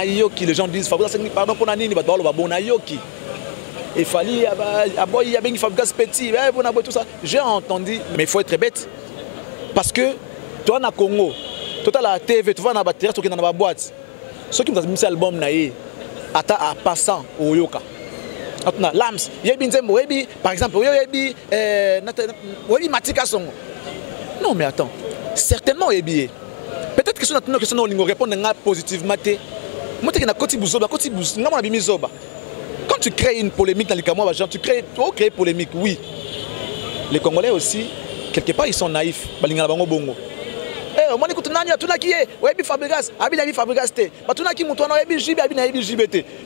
Ayoki, les gens disent pardon pour Nani, Ayoki. Il fallait y avait une Fabregas petit, tout ça. J'ai entendu, mais il faut être bête. Parce que toi, na Congo, toi, la TV, tu vas dans la terre, tu vas dans la boîte. Ceux qui ont mis l'album, à passant au Yoka. Lams, par exemple, Matika Songo. Non, mais attends, certainement, peut-être que si on a question, on répond positivement. Quand tu crées une polémique dans les Camerounais, tu crées polémique, oui. Les Congolais aussi, quelque part, ils sont naïfs. Mais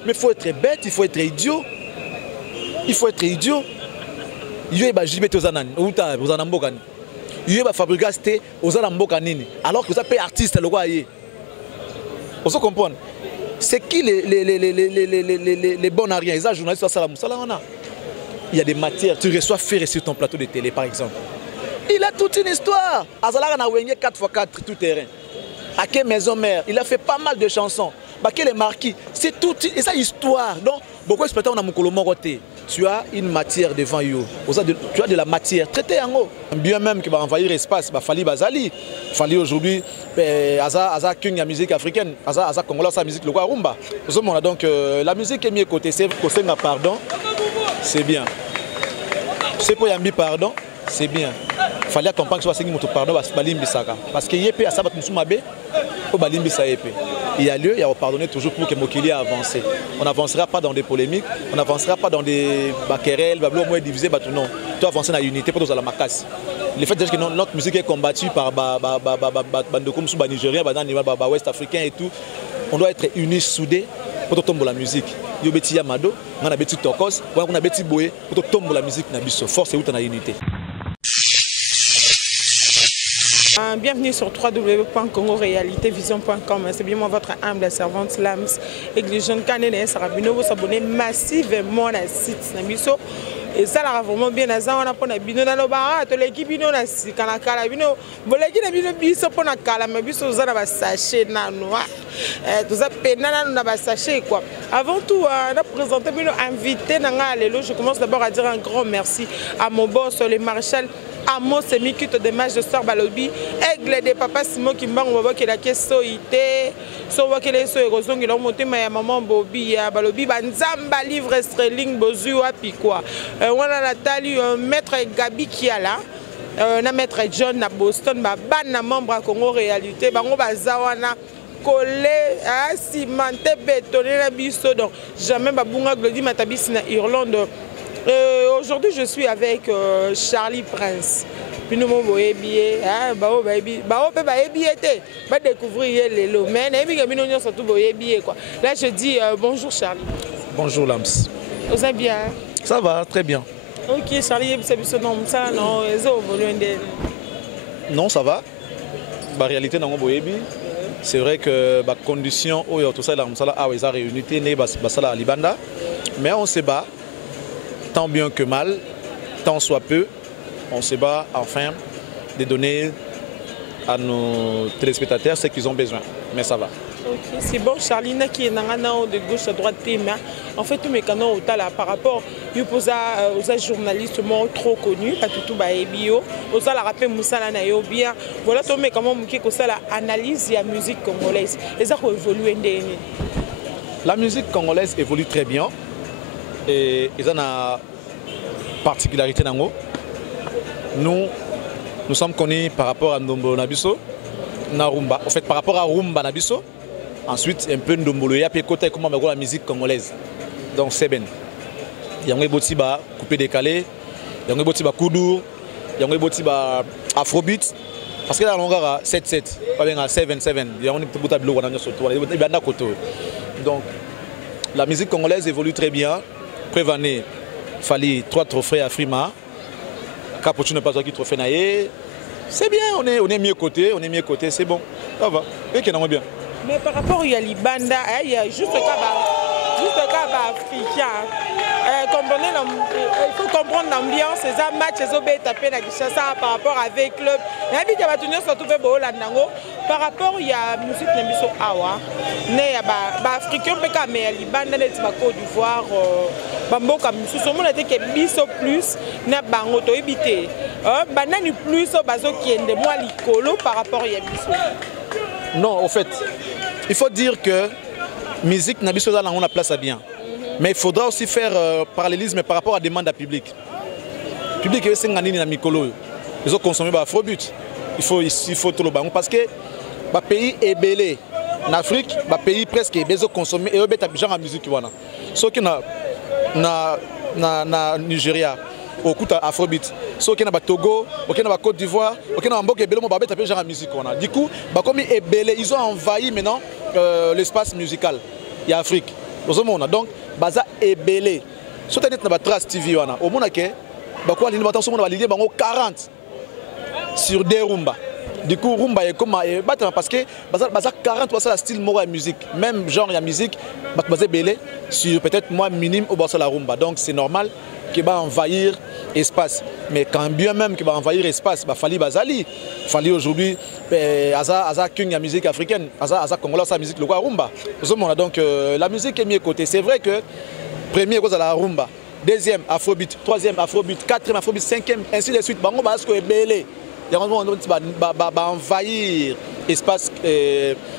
il faut être bête, il faut être idiot. Il faut être idiot. Alors que vous avez artiste, vous comprenez? C'est qui les bons à rien? Les journalistes, il y a des matières. Tu reçois Ferré sur ton plateau de télé, par exemple. Il a toute une histoire. Azala a ouéné 4x4 tout terrain. À quelle maison mère? Il a fait pas mal de chansons. Quel est marquis? C'est toute une histoire. Donc, beaucoup de spectateurs ont tu as une matière devant you. Tu as de la matière traitée en haut. Bien même que va envahir l'espace, Fali Bazali. Fali aujourd'hui, Aza King la musique africaine, Aza Congolais sa musique le rumba. Donc la musique est mieux côté, c'est ma pardon, c'est bien. C'est pour Yambi pardon, c'est bien. Fallait comprendre que ce soit pardon parce que Yépé a sabat Moussoumabé, au Balimbi sa Yépé. Il y a lieu, il y a à pardonner toujours pour que Mokili avance. On n'avancera pas dans des polémiques, on n'avancera pas dans des querelles, au moins divisé, non. Tu avances dans l'unité pour la macasse. Le fait de dire que notre musique est combattue par Bandokoum sous Nigérien, Ouest africain et tout, on doit être unis, soudés pour tomber la musique. Il y a Beti Yamado, on a Beti Tokos, on a Beti Boé pour tomber la musique. Force et où tu as unité. Bienvenue sur www.congorealitévision.com. C'est bien moi votre humble servante Lams et les jeunes canadiens Sarabino vous abonnez massivement à site Nabiso et ça la vraiment bien à ça on a pour na bino na lobara to l'équipe bino na sikana kala bino boleki na bino biso pour na kala mais biso za na ba sachet na noir tout ça penana na ba sachet quoi. Avant tout on a présenté bino invité na nga lelo. Je commence d'abord à dire un grand merci à mon boss le maréchal Amos Semikito de match de Star Balobi, aigle de papa Simon Kimbango Bobo qui la question ité, so que les so érosion qui l'ont monté ma maman Bobby ya Balobi banzamba livre streling bozu wa pikwa. On a Nathalie maître Gabi qui est là. Na maître John na Boston ba ban na membre à Congo réalité bango bazawana collé cimenté bétonné na biso donc jamais babunga glodi matabisi na Irlande. Aujourd'hui, je suis avec Charlie Prince. Puis nous avons découvrir les lots. Mais là, je dis bonjour Charlie. Bonjour Lams. Vous allez bien? Ça va, très bien. Ok, Charlie, non, ça va. La réalité, c'est vrai que la condition où tout ça, a réuni, mais on se bat. Tant bien que mal, tant soit peu, on se bat enfin de donner à nos téléspectateurs ce qu'ils ont besoin. Mais ça va. Okay. C'est bon, Charline qui est de gauche à droite, en fait, tous mes canaux par rapport aux journalistes trop connus, à tout bio, aux la rappel Moussala Nayo bien. Voilà, tous mes canaux qui analyse la musique congolaise. Et ça évolue. La musique congolaise évolue très bien. Et ils ont une particularité dans nous sommes connus par rapport à Ndombo Nabiso, Narumba. En fait, par rapport à Rumba Nabiso, ensuite un peu Ndombo et puis côté comment on la musique congolaise. Donc c'est bien. Il y a un botiba coupé décalé, il y a un botiba koudour, il y a un botiba afrobeat. Parce que là on a 7-7, pas bien à 7-7. Il y a un botiba bleu, donc la musique congolaise évolue très bien. Prévané, Fali 3 trophées à Frima. Capuchino pas qui trophée naïe. C'est bien, on est mieux côté, c'est bon. Ça va. Et qui est bien. Mais par rapport à Libanda, il y a juste le cas africain. Il faut comprendre l'ambiance, c'est un match, c'est tapé ça par rapport avec le club. Il y a des surtout par rapport il y a musique de Awa, il y a Africain mais il y a Côte d'Ivoire, Bamboka, ce monde était que biso plus na bango to éviter. Banani plus bazo qui est de moi l'icolo par rapport à biso. Non, au fait, il faut dire que musique n'a biso on a place à bien. Mais il faudra aussi faire parallélisme par rapport à la demande à public. Le public est un mikolo. Ils ont consommé Afrobeat. Il faut tout le ballon parce que le pays est belé. En Afrique, le pays presque est consommé et il genre de musique. Sauf que na Nigeria, au coup Afrobeat. Sauf que na Togo, au Côte d'Ivoire, au Mboka et belé, on va genre de musique. Du coup, comme est belé, ils ont envahi maintenant l'espace musical. Il y a Afrique. Donc, baza ebele. Si tu as trace TV, au monde que 40 sur des rumba. Du coup, rumba est comme parce que baza 40 la style mora musique, même genre de musique, baza belé sur peut-être moins minime au bas la rumba. Donc c'est normal qu'il va envahir l'espace. Mais quand bien même qu'il va envahir l'espace, il fallait bazali. Il fallait aujourd'hui aza king la musique africaine, aza congolais sa musique le rumba. Donc la musique est mise à côté. C'est vrai que premier cause à la rumba, deuxième Afrobeat, troisième Afrobeat, quatrième Afrobeat, cinquième ainsi de suite. Bango parce que est belé. Il va envahir l'espace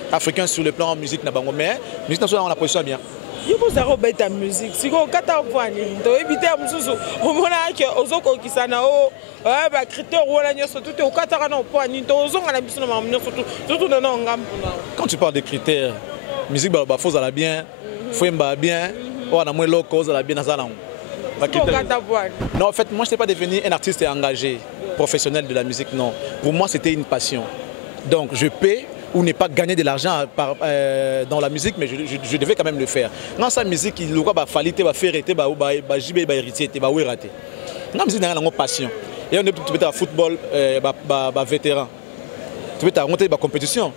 africain sur le plan musique na bango. Mais musique nationale on a position bien. Il faut savoir ta musique. Si vous avez éviter quand tu parles de critères, musique faut ça bien, faut bien, on a moins local ça bien non, en fait, moi je n'étais pas devenu un artiste engagé, professionnel de la musique, non. Pour moi c'était une passion. Donc je peux ou ne pas gagner de l'argent dans la musique, mais je devais quand même le faire. Dans sa musique, il va falloir faire hériter, héritier, rater. Dans la musique, il y a une passion. Et on est tout à football, vétéran. Tu veux monter la compétition.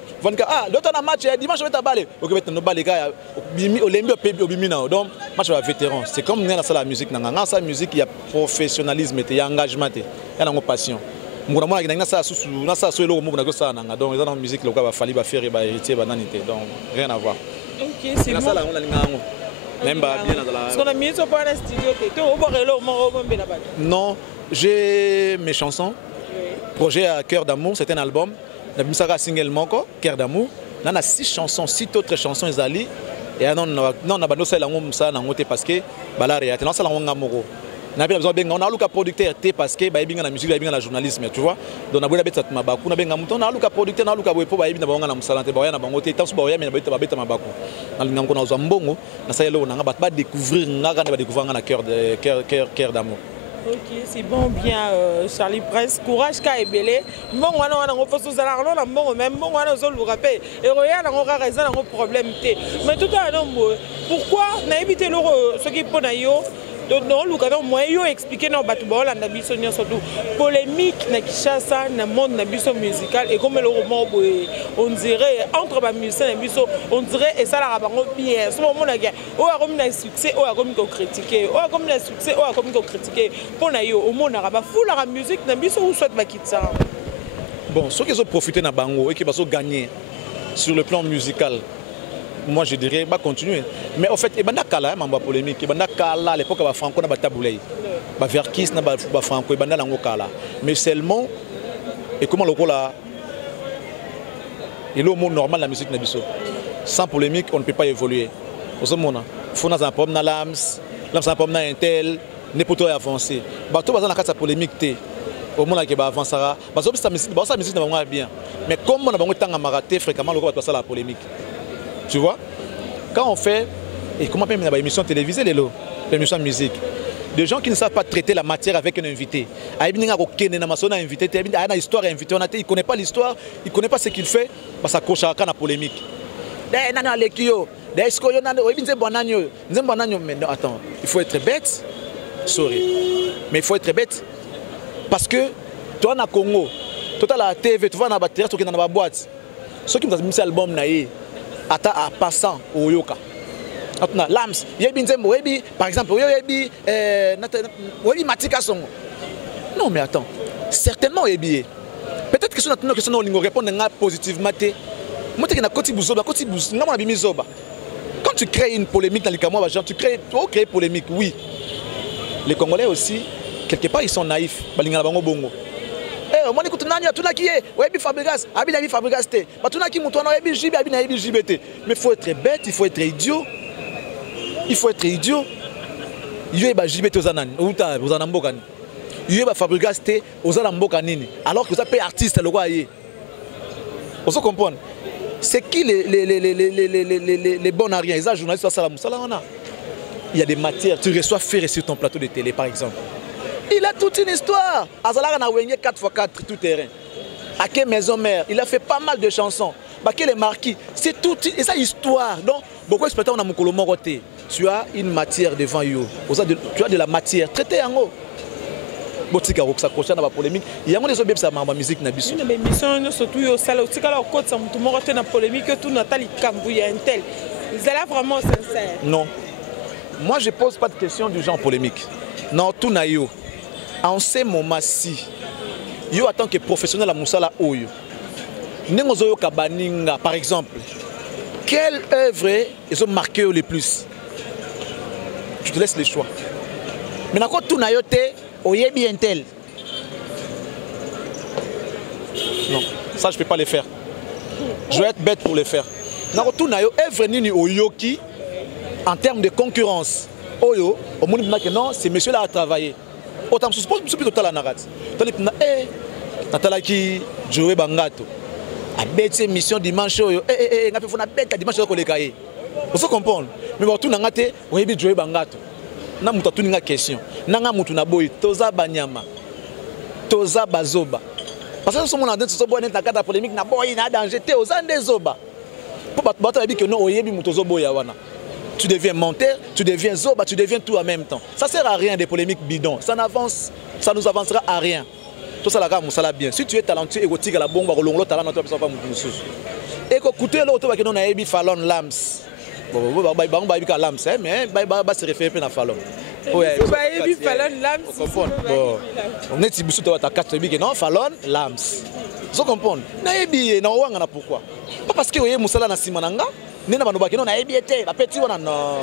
Ah, l'autre match, dimanche, je vais t'aballer. Ok, tu vas les gars, donc, match vétéran. C'est comme dans la musique. Dans la musique, il y a professionnalisme, il y a engagement, il y a une passion. Donc, dans la musique, il va falloir faire héritier, donc rien à voir. Ok, c'est bon. Non, j'ai mes chansons. Projet à cœur d'amour, c'est un album. J'ai un single Moko, Cœur d'amour. On a 6 chansons, 6 autres chansons. Et non, on a parce que on a besoin de producteur parce que la musique, la journalisme, tu vois. Donc on a besoin de producteur, on a Cœur d'amour. Ok, c'est bon, bien, Charlie Prince. Courage, Ka Ebele. Bon, on a un peu même bon, on a rappel. Et regarde, on a raison, on a un problème. Mais tout à l'heure, pourquoi n'a évité ce qui est pour nous? Non, moi, je vais expliquer dans le polémique na Kinshasa, dans le monde musical, et comme le roman, on dirait, entre les musiciens, on dirait, et ça, bien. Ce moment-là, on a comme un succès, on a comme critiqué, on a comme un succès, on a comme critiqué. Pour nous, au monde, on a fou la musique, on souhaite quitter ça. Bon, ceux qui ont profité de Bango et qui ont gagné sur le plan musical, moi je dirais bah continuer. Mais en fait, il y a une polémique. Il y a à l'époque, il y a Franco, il y a Taboulay. Il y a Verkis, il y a Franco, il y a mais seulement, et comment le là, il est au monde normal la musique. Sans polémique, on ne peut pas évoluer. Il faut que un problème dans l'AMS, un problème dans Intel, n'importe quoi avancer. Tout le monde a polémique. Au monde qui va avancer, ça musique va bien. Mais comme on a beaucoup fréquemment, on va passer la polémique. Tu vois, quand on fait, et comment on fait une émission télévisée, l'émission de musique, des gens qui ne savent pas traiter la matière avec un invité. Il y a une histoire invité, il ne connaît pas l'histoire, il ne connaît pas ce qu'il fait, ça accroche à la polémique. Attends, il faut être bête, sorry, mais il faut être bête, parce que toi, dans le Congo, toi, la TV, tu vas dans la batterie, tu vas dans la boîte, ceux qui ont mis cet album, ata a passant au yoka Lams, par exemple, Matika Songo. Non, mais attends, certainement, peut-être que si on a question, on répond positivement. Quand tu crées une polémique dans les Cameroun, tu crées polémique, oui. Les Congolais aussi, quelque part, ils sont naïfs. Mais il faut être bête, il faut être idiot. Il faut être idiot. Alors que vous êtes artiste, vous comprenez? C'est qui les bons ariens? Les journalistes, il y a des matières. Tu reçois Ferré sur ton plateau de télé, par exemple. Il a toute une histoire. Azala a 4x4 tout terrain. À quelle maison mère? Il a fait pas mal de chansons. Baké les marquis. C'est toute une histoire. Donc, beaucoup de spectateurs ont côté. Tu as une matière devant eux. Tu as de la matière. Traitez en haut. Botika s'accrocher dans la polémique. Il y a des objets ça ma musique na biso. Mais mission surtout au sala aussi quand on ça tout monde dans polémique tout Nathalie Kambouya un tel. Ils est là vraiment sincère. Non. Moi je pose pas de questions du genre polémique. Non, tout na yo. En ces moments-ci, yo en tant que professionnel à Moussala Oyo. Nengozo Kabaninga par exemple. Quelle œuvre ils ont marqué le plus? Je te laisse les choix. Mais quand tout na yo te Oyebi Intel. Non, ça je ne peux pas les faire. Je vais être bête pour les faire. Tout nayo est venu au Yoki en termes de concurrence. Oyo, au monde dit que non, c'est monsieur là à travailler. Autant je suppose que total anarat. Tandis que Natala qui jouait bangato. A bête mission dimanche oyo. Na fait bête dimanche ko le cahier. Vous comprenez? Mais bon tout nangate oyebi jouer bangato. Na mutu tuninga question nanga mutu na boy toza banyama toza bazoba parce que somo na ndetse so boy na kata polémique na boy na danger te ozande zoba pour bato babi que non oyebi mutu zo boya wana tu deviens menteur tu deviens zoba tu deviens tout en même temps ça sert à rien des polémiques bidons ça nous avancera à rien tout ça la ga musala bien si tu es talentueux érotique à la bombe rolongo talent na toi pas mutu mususu et ko couter l'auto ba que non na yebi Fallon Lams Lams mais se référer à Fallon. On est Tibusu ta 4 non Fallon Lams. Vous comprenez? Na pourquoi? Pas parce que vous musala na simananga, nena bano bakino na ebiete, la petit wana non.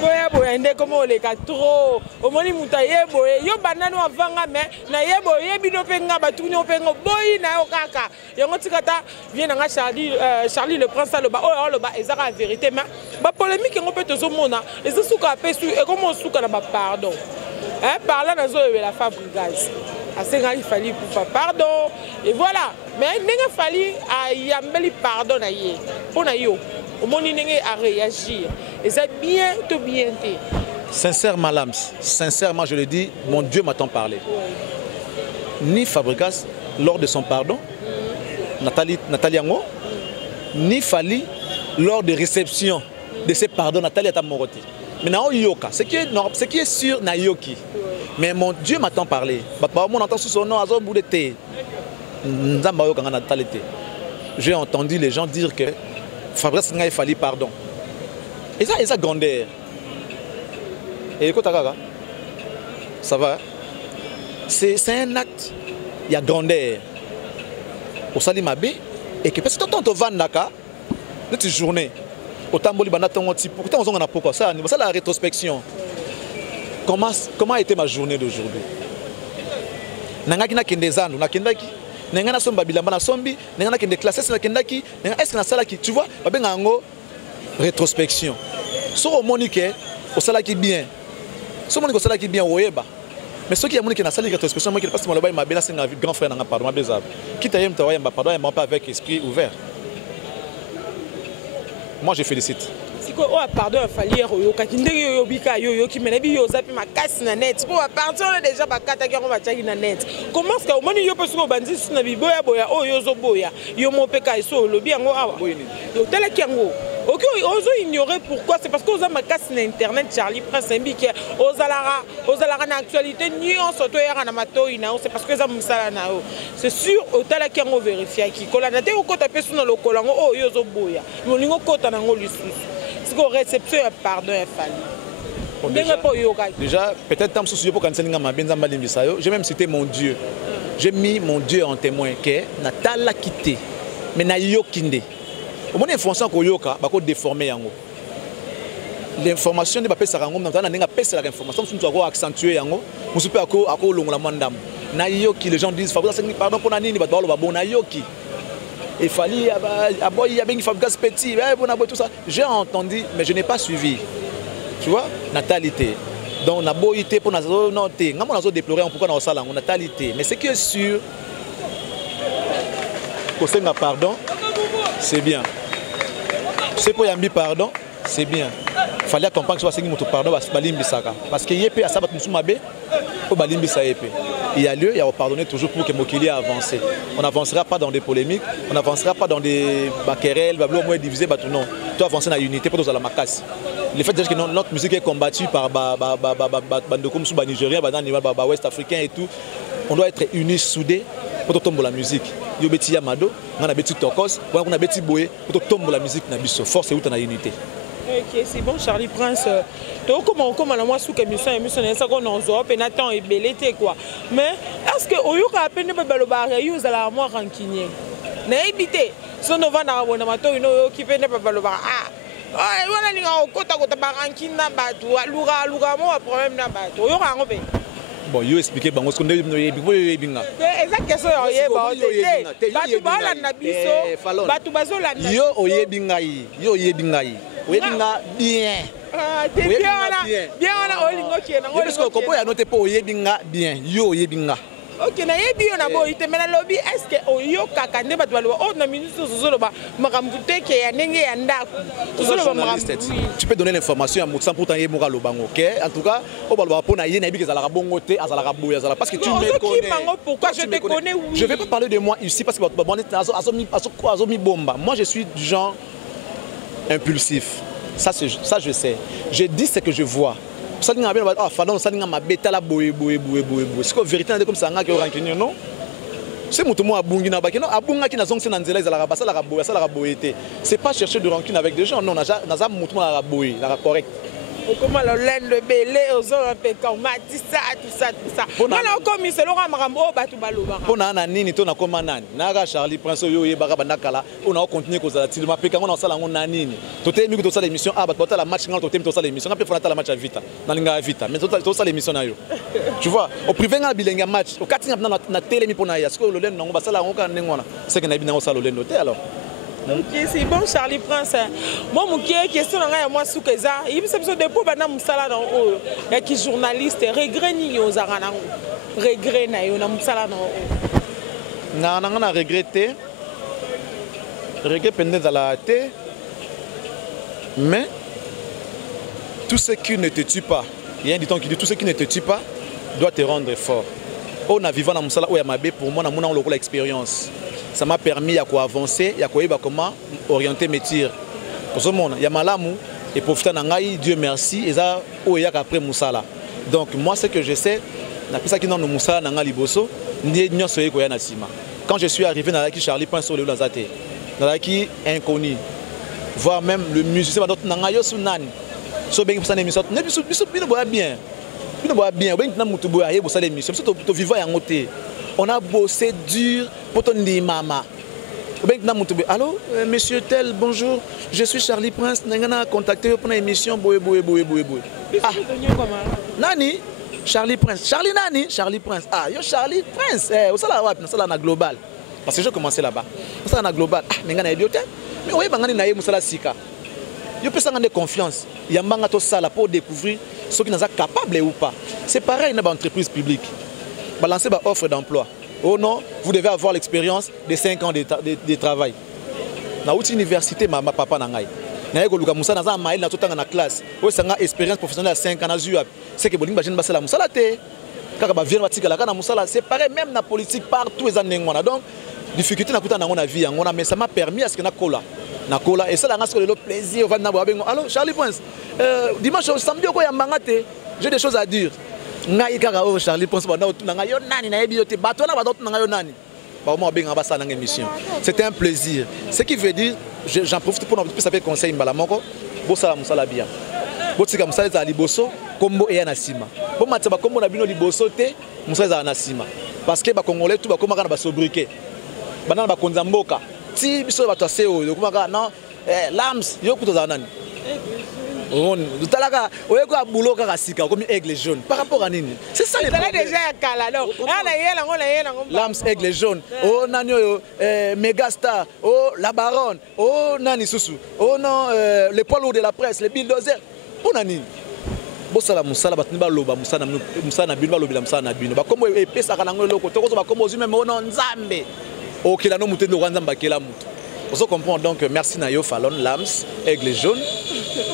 Boya boya ndé comme les trop. Omoni muta yebo yo banano avanga mais na yebo yebi no penga batunyo pengo boyi na yo kaka. Yango tikata vient na Charlie le prince le ba oh le ba ezaka la vérité mais ba polémique ngo peut tozo mona et ce souka pesu et comment souka na ba pardon. Par là nazo la Fabregas. Il fallait pour pardon et voilà mais il fallait à yambeli pardon na ye pour na yo au monde à réagir et c'est bien tout bien été. Sincèrement Lams, sincèrement je le dis, mon Dieu m'a tant parlé. Ni Fabregas lors de son pardon, Nathalie Ango, ni Fali lors de réception de ses pardons Nathalie Atamoroti. Mais na yoka, ce qui est sûr na yoki. Mais mon Dieu m'a tant parlé. Mon entend sous son nom, j'ai entendu les gens dire que Fabrice n'a fallu pardon. Et ça grandeur. Et écoute, ça va. C'est un acte. Il y a grandeur. Au Salimabé, et que parce que tu vas naka, notre journée, au Tamboli Banaton, pourtant on a pourquoi ça, c'est la rétrospection. Comment a été ma journée d'aujourd'hui? Nangaki na kendezano, na kendaki, nangana somba bilamba na sombi, nangana kende classe na kendaki, est-ce que na sala ki, tu vois, babenga ngo rétrospection. So au monique, au sala ki bien. So monique au sala ki bien oyeba. Mais ceux qui ont monique na sala rétrospection, moi qui passe mon loba ma bela c'est un grand frère nanga pardon, ma bezab. Qui t'a yem tawaya mba pardon, et pas avec esprit ouvert. Moi je félicite. Oh pardon fallait yo kakinde yo bika yo qui menebi yo zapi makasi na net pour partir on a déjà bakata qui on va tchaki na net comment est-ce que au moni yo peut so bandi na biboya boya oh yo zo boya yo mo peka so lobi yango awa yo tele kiango OK ozo ignorer pourquoi c'est parce que oza makasi na internet Charlie Prince mbiki ozalara na actualité nyonso to yara na matoi na c'est parce que za musala na yo c'est sûr au tele kiango vérifier qui kola na te ko taper sur na lokolango oh yo zo boya molingo kota na ngo lisusu. ce que réception et pardon est fallu. Déjà, peut-être tant que j'ai même cité mon Dieu. J'ai mis mon Dieu en témoin que Natala quitté, mais na yokinde. Au moins information ko yoka, ba ko déformer yango. L'information ne va pas ça rango, maintenant n'a pas ça l'information, nous doit accentuer yango, nous super ako longola mandam. Na yoki les gens disent pardon pour nani, ba doit bon na yoki. Il fallait aboy ya ben fabrique petit, bon tout ça. J'ai entendu mais je n'ai pas suivi. Tu vois, natalité. Donc, on a beau été pour nous noter. On a déploré pourquoi on a la natalité. Mais ce qui est sûr, que pardon, c'est bien. C'est pour Yambi pardon, c'est bien. Il fallait comprendre que ce pardon parce qu'il y a à sabat musumabe au balimbi sa épée. Il y a lieu, il y a pardonner toujours pour que Mokili avance. On n'avancera pas dans des polémiques, on n'avancera pas dans des querelles, au moins diviser, non. Tu avancer dans l'unité pour tous à la macasse. Le fait que notre musique est combattue par Bandoko Moussouba Nigérien, Ouest Africain et tout, on doit être unis, soudés pour tomber la musique. Il y a Betty Yamado, on a Betty Tokos, on a Betty Boé pour tomber la musique. Force et où tu as unité. Ok, c'est bon, Charlie Prince. Comment moi sous émission ça qu'on en voit, Nathan et Belleté quoi. Mais est-ce que au lieu qu'à peine de balobare, vous allez à moi rancunier. N'habitez, si on va dans un amateur, il qui peine de balobare. Voilà, les gens qui ont barankin na bateau, loura moi problème na bateau. Yo rango be. Bon, yo expliquer bango ce qu'on est binga. Exact question yo ba tete. Batu ba la na biso. Batu bazo la na. Yo oye binga yi. Yo oye binga yi. Oye binga bien. Bien on a olingo qui na. Parce que ko ya noter pas oye binga bien. Yo oye binga. Ok, na yebi on a beau ite mais na lobby est-ce que oyo kakande batu ba o na ministre zolo ba makamute ke ya ndenge ya ndako. Tu peux donner l'information à Moutsan pour t'envoyer Moura Lobango, ok? En tout cas, au Balba pour naïe naïbi que Zala bongoté, Azala Boya Zala parce que tu me connais. Pourquoi je te connais? Je vais pas parler de moi ici parce que Azomi Bomba. Moi je suis du genre impulsif. Ça je sais. Je dis ce que je vois. Ça n'a pas ah fallait ça n'a ma bêta la boye. C'est que vérité comme ça nga que rancunier non? C'est mon tomo abungi na bakino abunga qui na zong na nzela la basa la boyete. C'est pas chercher de rancune avec des gens non, naza mutumo la boye, la correct. Comment le laine le belé aux hommes peu comme tout ça. Voilà comme il se l'aura marambo batu baloba. Pona na nini to na koma nani? Na Charlie Prince yo yebaka bandakala, on a continuer ko za tilima pe quand on sala ngona nini. To te mi ko to sala émission ah ba la match ngana to te mi to sala émission, ngape fona la match à vita. Na linga vita. Mais to sala émission na yo. Tu vois, au privé nga bilenga match, au katinga na télé mi pona ya. Parce que le laine ngo ba sala ngoka ngona. C'est que na bina ko sala le laine alors. Ok, c'est bon Charlie Prince. Moi, mon question est moi sous Keza. Il me semble que depuis que je suis là, il y a des journalistes regret ni aux arana. Regret na yo na musala na. Na regretté. Regret pendant dans la tête. Mais tout ce qui ne te tue pas, il y a un dicton qui dit tout ce qui ne te tue pas doit te rendre fort. On a vivant dans musala où il y a ma bé pour moi na mon l'expérience. Ça m'a permis d'avancer, comment orienter mes tirs. Pour ce monde, il y a malamu et profiter d'angaï, Dieu merci, et ça, après Moussala. Donc, moi, ce que je sais, quand je suis arrivé dans la qui Charlie Prince sur le Lazate, dans la qui inconnu, voire même le musicien, on a bossé dur pour ton mama. Allô, monsieur tel, bonjour, je suis Charlie Prince, on a contacté pour une émission. Ah, Nani, Charlie Prince. Charlie Nani, Charlie Prince. Ah, yo Charlie Prince. Où ça la global. Parce que j'ai commencé là-bas. Où ça la global. Ah, mais on a idioté. Mais oui, on a naïe musala sika. Yo peux s'en confiance. Il y a un to ça pour découvrir ceux qui sont capables ou pas. C'est pareil dans l'entreprise publique. Balancer une offre d'emploi. Oh non, vous devez avoir l'expérience de 5 ans de travail. Dans l'université, ma papa n'a pas. Je suis dans la classe. J'ai une expérience professionnelle à 5 ans. C'est que je c'est pareil, même dans la politique, partout. Donc, difficulté dans la vie, mais ça m'a permis à ce que je et ça, c'est le plaisir. Allô, Charlie Prince, dimanche, samedi, j'ai des choses à dire. Charlie Prince, c'était un plaisir. Ce qui veut dire, j'en profite pour vous conseiller bosala musala bien botika musala za liboso kombo eya na sima bomata ba kombo na bino liboso te musala za na sima parce que ba congolais tout ba komaka na ba sobriquet bana ba konza mboka ti biso ba to seo yo komaka non lams yo kuto za nani Talaka, comme aigle jaune. Par rapport à Nini. C'est ça les problèmes. Lams aigle jaune. Oh Nanyo, Megastar. Oh la baronne. Oh Nani Soussou. Oh non, les poids lourds de la presse, les bulldozers. Oh Nani. Bosala musala batniba loba musana binba lobila musana bino. Ba comme epesa kanango loko. Toko ba comme ozime mo non nzambe. O kila no mutendo kwanzamba kila mutu. On comprend donc merci Nayo Fallon, Lams, Aigle Jaune.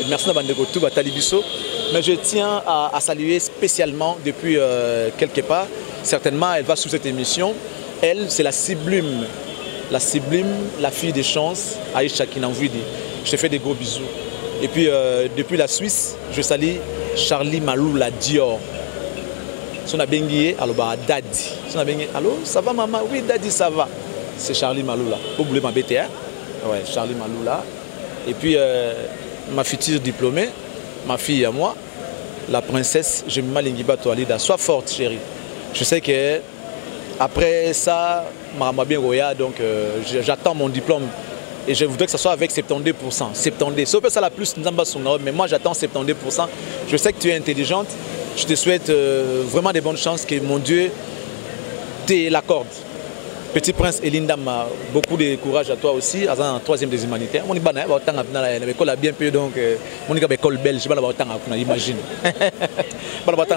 Merci Nabandeko Touba Talibiso. Mais je tiens à saluer spécialement depuis quelque part. Certainement, elle va sous cette émission. Elle, c'est la sublime, la fille des chances, Aïcha Kinanvidi. Je te fais des gros bisous. Et puis, depuis la Suisse, je salue Charlie Maloula Dior. Son abengié, alors bah Daddy. Son abengié, allô, ça va maman? Oui, Daddy, ça va. C'est Charlie Maloula. Vous voulez m'embêter, hein? Ouais, Charlie Maloula. Et puis, ma future diplômée, ma fille à moi, la princesse Jemima Lingiba Toalida. Sois forte, chérie. Je sais que après ça, m'a bien roya, donc j'attends mon diplôme. Et je voudrais que ça soit avec 72%. 72%. C'est ça la plus, mais moi j'attends 72%. Je sais que tu es intelligente. Je te souhaite vraiment des bonnes chances, que mon Dieu te l'accorde. Petit prince Elinda, beaucoup de courage à toi aussi, à un troisième des humanitaires. Mon école a bien payé, donc mon école belge, je vais imagine.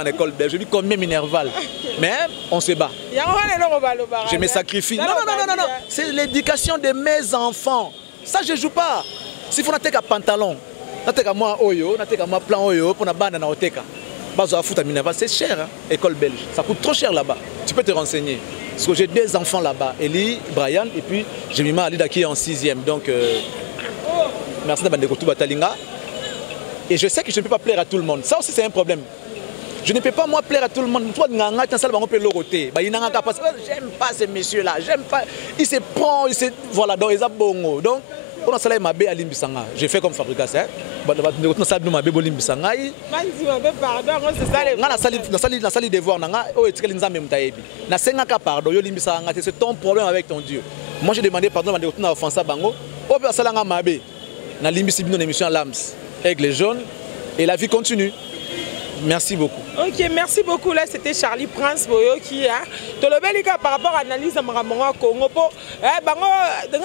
L'école belge, je dis combien Minerval. Mais on se bat. Je me sacrifie. Non, non, non, non, c'est l'éducation de mes enfants. Ça, je ne joue pas. S'il faut un pantalon, moi oyo, moi plan oyo, pour na bande na oteka. C'est cher, hein, école belge. Ça coûte trop cher là-bas. Tu peux te renseigner. Parce que j'ai deux enfants là-bas, Eli, Brian, et puis j'ai mis Alida qui est en 6e. Donc, merci de Touba Talinga. Et je sais que je ne peux pas plaire à tout le monde. Ça aussi, c'est un problème. Je ne peux pas, moi, plaire à tout le monde. J'aime pas ces messieurs-là. J'aime pas. Ils se prennent, ils se. Voilà, donc ils ont bon. Donc, on a salé ma bé à Limbisanga. J'ai fait comme fabricateur. On a salé ma bé à Limbisanga. Pardon, c'est ça les devoirs. C'est ton problème avec ton Dieu. Moi, j'ai demandé pardon à la offense à Bango. On peut salé ma bé. Na Limbisi une émission Lams. Aigle Jaune. Et la vie continue. Merci beaucoup. Ok, merci beaucoup. Là, c'était Charlie Prince Boyo qui a. Tout le bel par rapport à l'analyse de Maramonga Congo. Bango, dans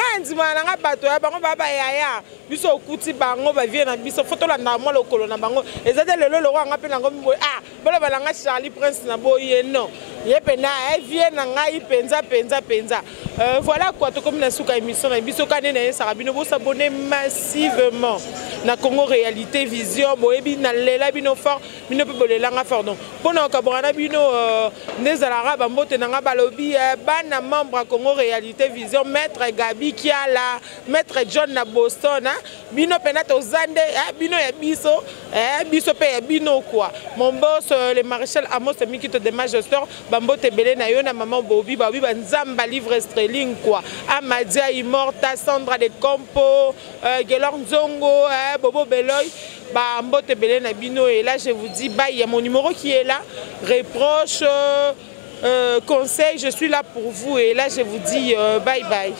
bateau, bango baba yaya. Biso kuti bango ba vient biso photo la ndamo le colonna bango. Et ça le roi rappelle ngo ah, bala balanga Charlie Prince na boye non. Yepena vient ngai penza. Voilà quoi, tout comme na suka émission na biso kanene sarabino bo s'abonner massivement na Congo Réalité Vision boyebi na lela bino fort. Donc, pendant que Bino Nezalara Bambote Nanga Balobi, ban membre Congo Réalité Vision, maître Gabi qui a la maître John na Boston, Bino Penato Zande, Bino et Biso Pe Bino quoi. Mon boss, le maréchal Amos Mikito de Majestor, Bambote Belé Nayona, maman Bobi, Babi Banzamba livre streling quoi. Amadia Immorta, Sandra de Compo, Gelor Nzongo, Bobo Beloy. Bambote Belé na Bino et là je vous dis bye, il y a mon numéro qui est là, reproche, conseil, je suis là pour vous et là je vous dis bye bye.